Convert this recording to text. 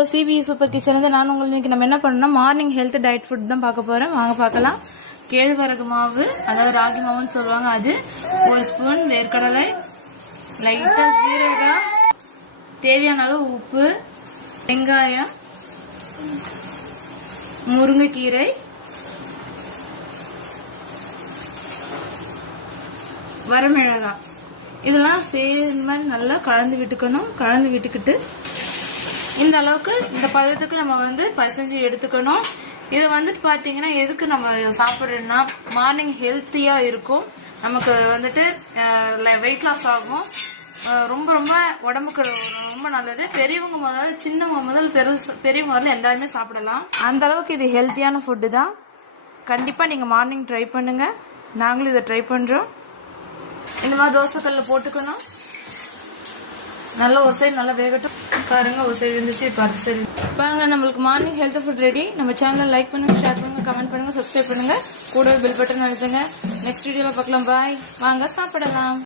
CBE super கிச்சன்லேருந்து நான் உங்களுக்கு இன்னைக்கு நம்ம என்ன பண்ணோம்னா மார்னிங் ஹெல்த் டயட் ஃபுட் தான் பார்க்க போகிறோம். வாங்க பார்க்கலாம். கேழ்வரகு மாவு, அதாவது ராகி மாவுன்னு சொல்லுவாங்க, அது 1 ஸ்பூன், வேர்க்கடலை, லைட்டாக ஜீரகம், தேவையான அளவு உப்பு, வெங்காயம், முருங்கைக்கீரை, வரமிளகாய், இதெல்லாம் சேர்ந்து நல்லா கலந்து விட்டுக்கணும். கலந்து விட்டுக்கிட்டு இந்த அளவுக்கு இந்த பதத்துக்கு நம்ம பசைஞ்சு எடுத்துக்கணும். இதை பார்த்தீங்கன்னா எதுக்கு நம்ம சாப்பிட்றோம்னா மார்னிங் ஹெல்த்தியாக இருக்கும், நமக்கு வெயிட் லாஸ் ஆகும், ரொம்ப ரொம்ப உடம்புக்கு ரொம்ப நல்லது. பெரியவங்க முதல்ல சின்னவங்க முதல் பெரியவங்க வரல எல்லாருமே சாப்பிடலாம். அந்த அளவுக்கு இது ஹெல்த்தியான ஃபுட்டு தான். கண்டிப்பாக நீங்கள் மார்னிங் ட்ரை பண்ணுங்கள். நாங்களும் இதை ட்ரை பண்ணுறோம். இந்த மாதிரி தோசைக்கல்ல போட்டுக்கணும். நல்லா ஒரு சைடு நல்லா வேகட்டும். பாருங்க, ஒரு சைடு இருந்துச்சு, இப்போ அடுத்த சைடு பாருங்க. நம்மளுக்கு மார்னிங் ஹெல்த் ஃபுட் ரெடி. நம்ம சேனலை லைக் பண்ணுங்க, ஷேர் பண்ணுங்க, கமெண்ட் பண்ணுங்க, சப்ஸ்கிரைப் பண்ணுங்க, கூடவே பெல் பட்டன் அழுத்துங்க. நெக்ஸ்ட் வீடியோவில் பார்க்கலாம். பாய். வாங்க சாப்பிடலாம்.